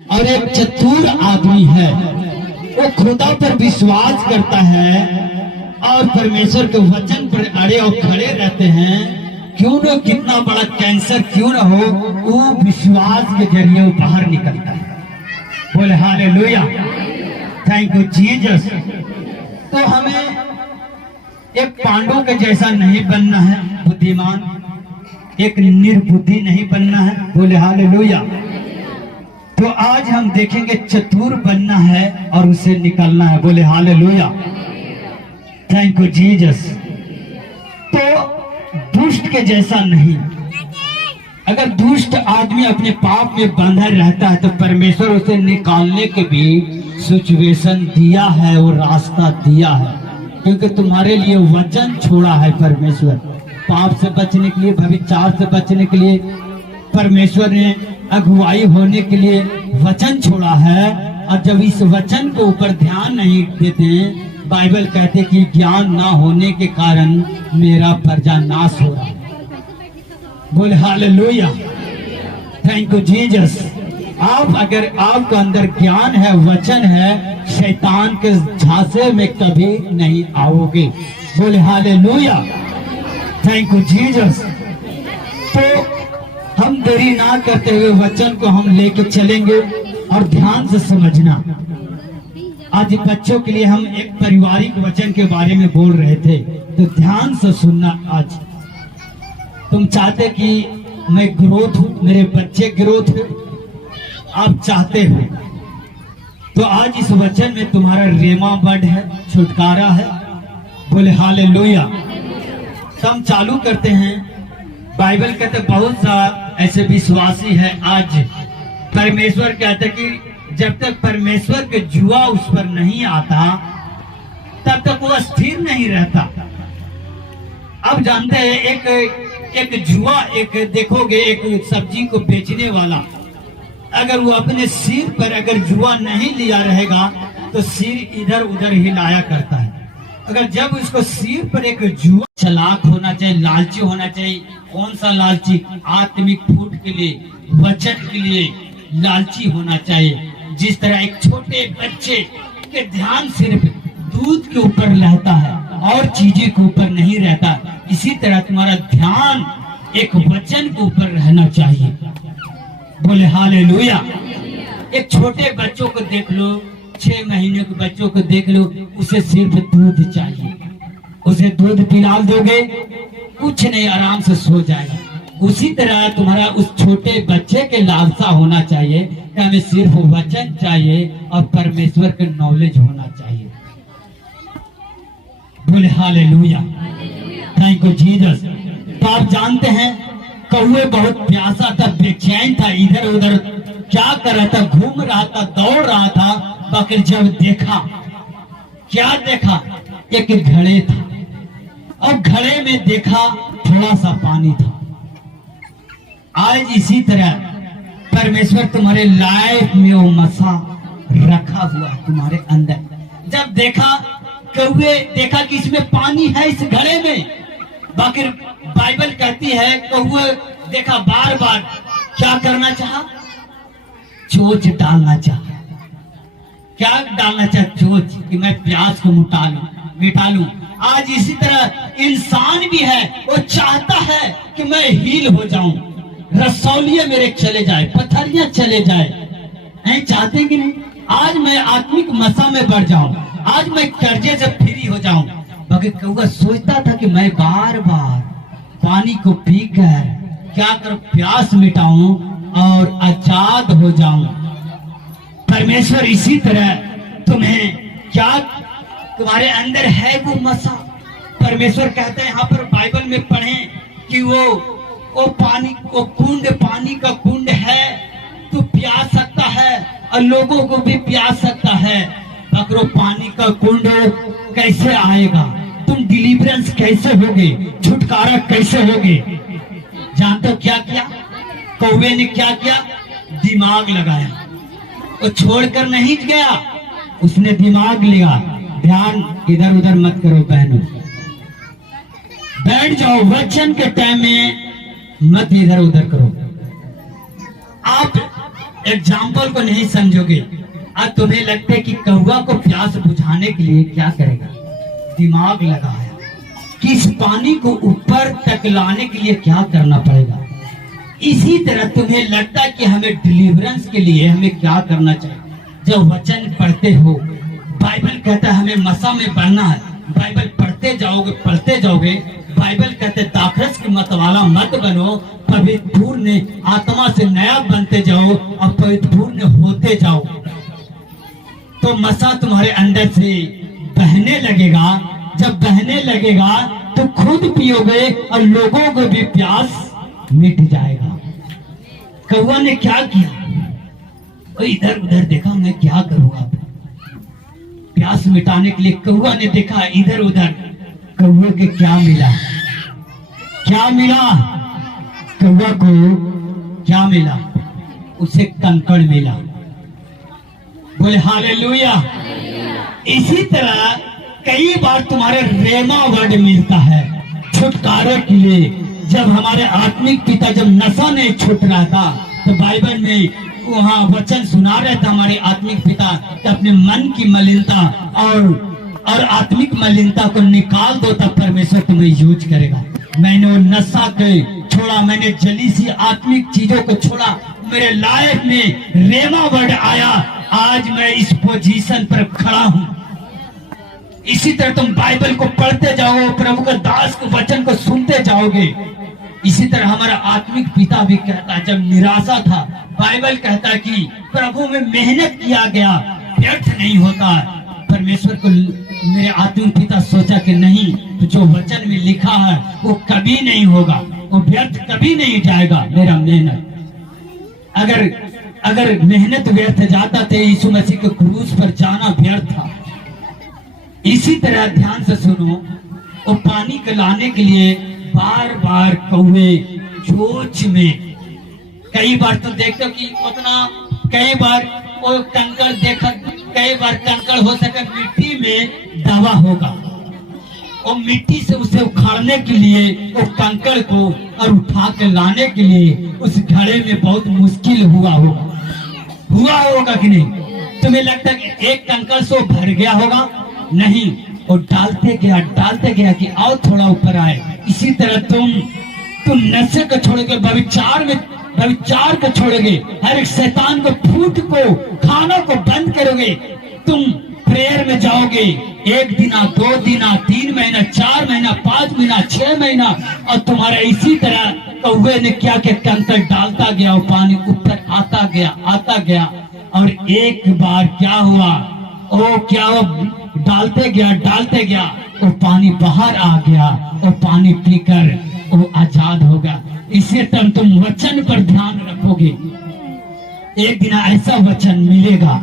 और एक चतुर आदमी है, वो खुदा पर विश्वास करता है और परमेश्वर के वचन पर अड़े और खड़े रहते हैं। क्यों न कितना बड़ा कैंसर क्यों न हो, वो विश्वास के जरिए वो बाहर निकलता है। बोले हालेलुया, थैंक यू जीसस। तो हमें एक पांडव के जैसा नहीं बनना है, बुद्धिमान, एक निर्बुद्धि नहीं बनना है। बोले हालेलुया। तो आज हम देखेंगे चतुर बनना है और उसे निकलना है। बोले हालेलुया, थैंक यू जीसस। तो दुष्ट के जैसा नहीं। अगर दुष्ट आदमी अपने पाप में बंधा रहता है तो परमेश्वर उसे निकालने के भी सिचुएशन दिया है, वो रास्ता दिया है, क्योंकि तुम्हारे लिए वचन छोड़ा है परमेश्वर। पाप से बचने के लिए, व्यभिचार से बचने के लिए परमेश्वर ने अगुवाई होने के लिए वचन छोड़ा है। और जब इस वचन के ऊपर ध्यान नहीं देते, बाइबल कहते कि ज्ञान ना होने के कारण मेरा प्रजा नाश हो रहा है। बोले हालेलुया, थैंक यू जीसस। आप अगर आपके अंदर ज्ञान है, वचन है, शैतान के झांसे में कभी नहीं आओगे। बोले हालेलुया, थैंक यू जीसस। तो हम देरी ना करते हुए वचन को हम लेके चलेंगे और ध्यान से समझना। आज बच्चों के लिए हम एक पारिवारिक वचन के बारे में बोल रहे थे, तो ध्यान से सुनना। आज तुम चाहते कि मैं ग्रोथ हूं, मेरे बच्चे ग्रोथ हो, आप चाहते हो, तो आज इस वचन में तुम्हारा रेमा वर्ड है, छुटकारा है। बोले हालेलुया। तो हम चालू करते हैं। बाइबल कहते बहुत सा ऐसे विश्वासी है, आज परमेश्वर कहते कि जब तक परमेश्वर के जुआ उस पर नहीं आता तब तक वो स्थिर नहीं रहता। अब जानते हैं एक जुआ, एक देखोगे एक सब्जी को बेचने वाला, अगर वो अपने सिर पर अगर जुआ नहीं लिया रहेगा तो सिर इधर उधर हिलाया करता है। अगर जब उसको सिर पर एक जुआ, चालाक होना चाहिए, लालची होना चाहिए। कौन सा लालची? आत्मिक फूट के लिए, वचन के लिए लालची होना चाहिए। जिस तरह एक छोटे बच्चे के ध्यान सिर्फ दूध के ऊपर रहता है और चीजें के ऊपर नहीं रहता, इसी तरह तुम्हारा ध्यान एक वचन के ऊपर रहना चाहिए। बोले हालेलुया। एक छोटे बच्चों को देख लो, 6 महीने के बच्चों को देख लो, उसे सिर्फ दूध चाहिए। उसे दूध पिला दोगे, कुछ नहीं, आराम से सो जाएगा। उसी तरह तुम्हारा उस छोटे बच्चे के लालसा होना चाहिए कि हमें सिर्फ वचन चाहिए और परमेश्वर का नॉलेज होना चाहिए। बोले हालेलुया, थैंक यू जीसस। तो आप जानते हैं कौवे बहुत प्यासा था, बेचैन था, इधर उधर क्या कर रहा था, घूम रहा था, दौड़ रहा था। बाकी जब देखा, क्या देखा? एक घड़े था और घड़े में देखा थोड़ा सा पानी था। आज इसी तरह परमेश्वर तुम्हारे लाइफ में वो मसा रखा हुआ है तुम्हारे अंदर। जब देखा कौवे, देखा कि इसमें पानी है इस घड़े में, बाकी बाइबल कहती है कौवे देखा, बार बार क्या करना चाहा? चोंच डालना चाहा। क्या डालना चाहा? चोंच, कि मैं प्यास को मिटा लूं। आज इसी तरह इंसान भी है, वो चाहता है कि मैं हील हो जाऊं, रसौलिये मेरे चले जाए, पथरियां चले जाए, नहीं चाहते कि नहीं? आज मैं आत्मिक मसा में बढ़ जाऊं, आज मैं कर्जे से फ्री हो जाऊं। बाकी कौवा सोचता था कि मैं बार बार पानी को पीकर क्या करूं, प्यास मिटाऊं और आजाद हो जाऊं। परमेश्वर इसी तरह तुम्हें क्या, तुम्हारे अंदर है वो मसा। परमेश्वर कहते हैं यहाँ पर बाइबल में पढ़ें कि वो पानी को कुंड, पानी का कुंड है, तू प्यास सकता है और लोगों को भी प्यास सकता है। अगर पानी का कुंड कैसे आएगा, तुम डिलीवरेंस कैसे होगे, छुटकारा कैसे होगे? जानते हो क्या किया कौवे ने? क्या किया? दिमाग लगाया। वो छोड़कर नहीं गया, उसने दिमाग लिया। ध्यान इधर उधर मत करो बहनों, बैठ जाओ, वचन के टाइम में मत इधर उधर करो। आप एग्जाम्पल को नहीं समझोगे। अब तुम्हें लगता है कि कौवा को प्यास बुझाने के लिए क्या करेगा, दिमाग लगाया कि इस पानी को ऊपर तक लाने के लिए क्या करना पड़ेगा। इसी तरह तुम्हें लगता है कि हमें डिलीवरेंस के लिए हमें क्या करना चाहिए। जब वचन पढ़ते हो, बाइबल कहता है हमें मसा में बढ़ना है, बाइबल पढ़ते जाओगे। बाइबल कहते दाखरस के मतवाला मत बनो, पवित्रपूर्ण आत्मा से नया बनते जाओ और पवित्रपूर्ण होते जाओ, तो मसा तुम्हारे अंदर से बहने लगेगा। जब बहने लगेगा तो खुद पियोगे और लोगों को भी प्यास मिट जाएगा। कौवा ने क्या किया, इधर उधर देखा, मैं क्या करूंगा प्यास मिटाने के लिए। कौवा ने देखा इधर उधर, कौवे के क्या मिला, क्या मिला, कौवा को क्या मिला, उसे कंकड़ मिला। बोले हालेलुया। इसी तरह कई बार तुम्हारे रेमा वर्ड मिलता है छुटकारे के लिए। जब हमारे आत्मिक पिता जब नशा नहीं छूट रहा था तो बाइबल में वहाँ वचन सुना रहे थे हमारे आत्मिक पिता कि अपने मन की मलिनता और आत्मिक मलिनता को निकाल दो, तब परमेश्वर तुम्हें यूज करेगा। मैंने वो नशा के छोड़ा, मैंने जली सी आत्मिक चीजों को छोड़ा, मेरे लाइफ में रेमा वर्ड आया, आज मैं इस पोजीशन पर खड़ा हूँ। इसी तरह तुम बाइबल को पढ़ते जाओ, प्रभु के दास के वचन को सुनते जाओगे। इसी तरह हमारा आत्मिक पिता भी कहता है, जब निराशा था, बाइबल कहता है कि प्रभु में मेहनत किया गया व्यर्थ नहीं होता। परमेश्वर को मेरे आत्मिक पिता सोचा कि नहीं, तो जो वचन में लिखा है वो कभी नहीं होगा, वो व्यर्थ कभी नहीं जाएगा। मेरा मेहनत अगर मेहनत व्यर्थ जाता तो यीशु मसीह के क्रूस पर जाना व्यर्थ था। इसी तरह ध्यान से सुनो, वो पानी को लाने के लिए बार बार कौवे जोच में, कई बार तो देखते हो कि उतना, कई बार वो कंकड़ देखा, कई बार कंकड़ हो सके मिट्टी में दबा होगा, और मिट्टी से उसे उखाड़ने के लिए वो कंकड़ को और उठा के लाने के लिए उस घड़े में बहुत मुश्किल हुआ होगा कि नहीं। तुम्हें लगता है कि एक कंकड़ से भर गया होगा? नहीं, और डालते गया कि आओ थोड़ा ऊपर आए। इसी तरह तुम नशे को छोड़ोगे, व्यभिचार को छोड़ोगे, हर एक शैतान को, फूट को, खाना को बंद करोगे। तुम प्रेयर में जाओगे, 1 दिन, 2 दिन, 3 महीना, 4 महीना, 5 महीना, 6 महीना, और तुम्हारा इसी तरह कौवे ने क्या कि कंकड़ डालता गया और पानी ऊपर आता गया। और एक बार क्या हुआ, डालते गया, वो पानी बाहर आ गया, और पानी पीकर वो आजाद होगा। इसी तरह तुम वचन पर ध्यान रखोगे, एक दिन ऐसा वचन मिलेगा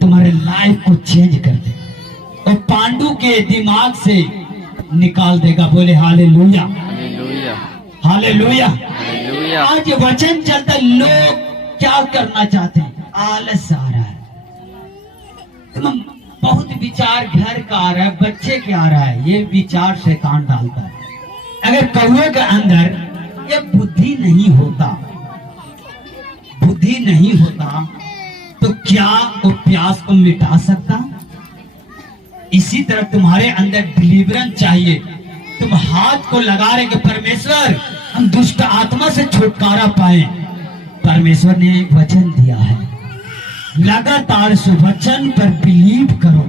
तुम्हारे लाइफ को चेंज कर देगा और पांडु के दिमाग से निकाल देगा। बोले हालेलुया, हालेलुया। आज वचन चलता, लोग क्या करना चाहते हैं, आलस आ रहा है, बहुत विचार घर का आ रहा है, बच्चे के आ रहा है, ये विचार शैतान डालता है। अगर कौवे के अंदर ये बुद्धि नहीं होता तो क्या वो प्यास को मिटा सकता? इसी तरह तुम्हारे अंदर डिलीवरेंस चाहिए। तुम हाथ को लगा रहे कि परमेश्वर हम दुष्ट आत्मा से छुटकारा पाए। परमेश्वर ने एक वचन दिया है, लगातार उस वचन पर बिलीव करो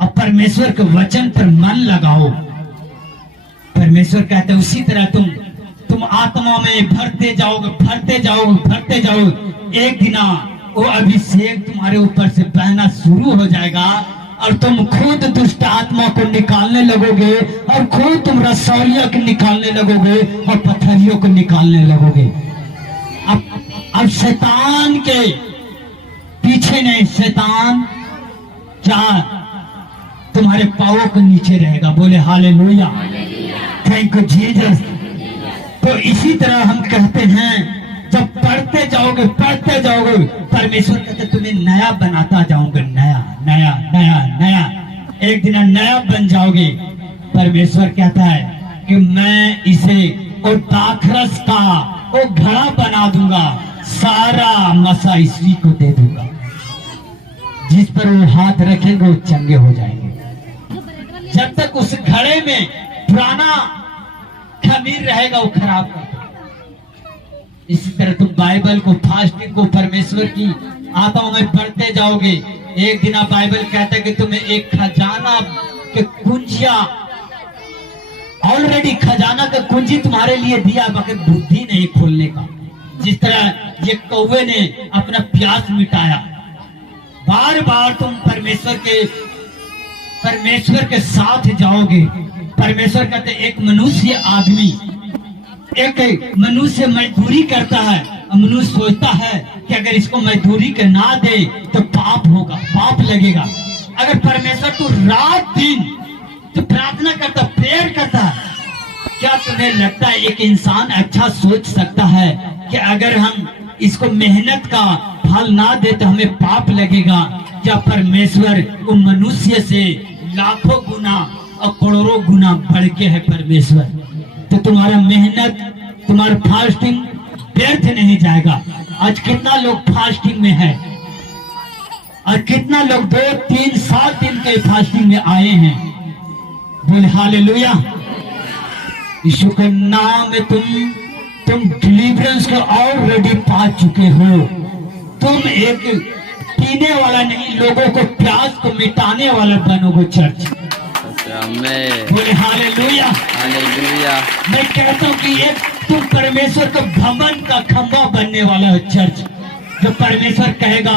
और परमेश्वर के वचन पर मन लगाओ। परमेश्वर कहते हैं उसी तरह तुम आत्मा में भरते जाओ। एक दिन वो अभिषेक तुम्हारे ऊपर से बहना शुरू हो जाएगा और तुम खुद दुष्ट आत्मा को निकालने लगोगे और खुद तुम रसौलियों को निकालने लगोगे और पत्थरियों को निकालने लगोगे। अब शैतान के पीछे नहीं, शैतान क्या तुम्हारे पांवों के नीचे रहेगा। बोले हालेलुया, थैंक यू जीसस। तो इसी तरह हम कहते हैं, जब पढ़ते जाओगे परमेश्वर कहते तुम्हें नया बनाता जाऊंगा, नया। एक दिन नया बन जाओगे। परमेश्वर कहता है कि मैं इसे और दाखरस का वो घड़ा बना दूंगा, सारा नशा इसी को दे दूंगा, जिस पर वो हाथ रखेंगे वो चंगे हो जाएंगे। जब तक उस घड़े में पुराना खमीर रहेगा वो खराब नहीं। इसी तरह तुम बाइबल को, फास्टिंग को, परमेश्वर की आत्माओं में पढ़ते जाओगे। एक दिन आप बाइबल कहता है कि तुम्हें एक खजाना के कुंजिया, ऑलरेडी खजाना का कुंजी तुम्हारे लिए दिया, मगर बुद्धि नहीं खोलने का। जिस तरह ये कौवे ने अपना प्यास मिटाया, बार बार तुम परमेश्वर के साथ जाओगे। परमेश्वर कहते एक मनुष्य आदमी, एक मनुष्य मजदूरी करता है, मनुष्य सोचता है कि अगर इसको मजदूरी के ना दे तो पाप होगा, पाप लगेगा। अगर परमेश्वर तू रात दिन तो प्रार्थना करता, प्रेयर करता है, क्या तुम्हें लगता है एक इंसान अच्छा सोच सकता है कि अगर हम इसको मेहनत का फल ना दे तो हमें पाप लगेगा? क्या परमेश्वर वो मनुष्य से लाखों गुना और करोड़ों गुना बढ़ के है परमेश्वर। तो तुम्हारा मेहनत, तुम्हारा फास्टिंग व्यर्थ नहीं जाएगा। आज कितना लोग फास्टिंग में है और कितना लोग 2, 3, 7 दिन के फास्टिंग में आए हैं। बोले हालेलुया। यीशु के नाम में तुम डिलीवरेंस को ऑलरेडी पा चुके हो। तुम एक पीने वाला नहीं, लोगों को प्यास को मिटाने वाला बनोगे चर्च। बोले हालेलुया, हालेलुया। मैं कहता हूँ कि एक तुम परमेश्वर को घमंड का खंभा बनने वाला हो चर्च, जो परमेश्वर कहेगा